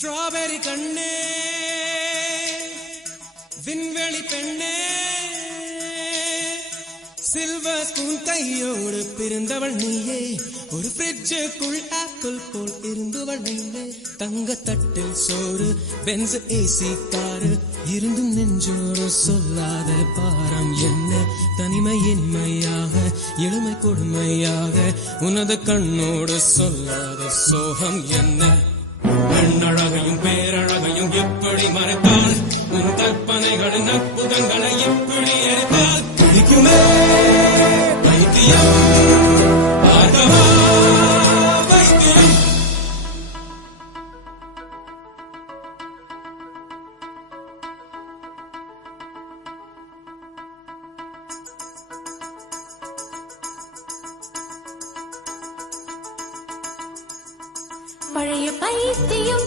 strawberry கண்ணே விண்வெளி பெண்ணே சில்வர் ஸ்பூன் கையோடு பிறந்தவள் நீயே ஒரு ஃப்ரிட்ஜுக்குள் ஆப்பிள் போல் இருந்தவள் நீயே தங்க தட்டில் சோறு பென்ஸ் ஏசி காரு இருந்தும் நெஞ்சோடு சொல்லாத பாரம் என்ன தனிமை இன்மையாக இளமை கொடுமையாக உனது கண்ணோடு சொல்லாத சோகம் என்ன பெண்ணழகையும் பேரழகையும் எப்படி மறைத்தால் உன் கற்பனைகளின் அற்புதங்களை எப்படி எரித்தால் பிடிக்குமே வைத்தியம் பார்க்கவா வைத்தியம் பழைய பைத்தியம்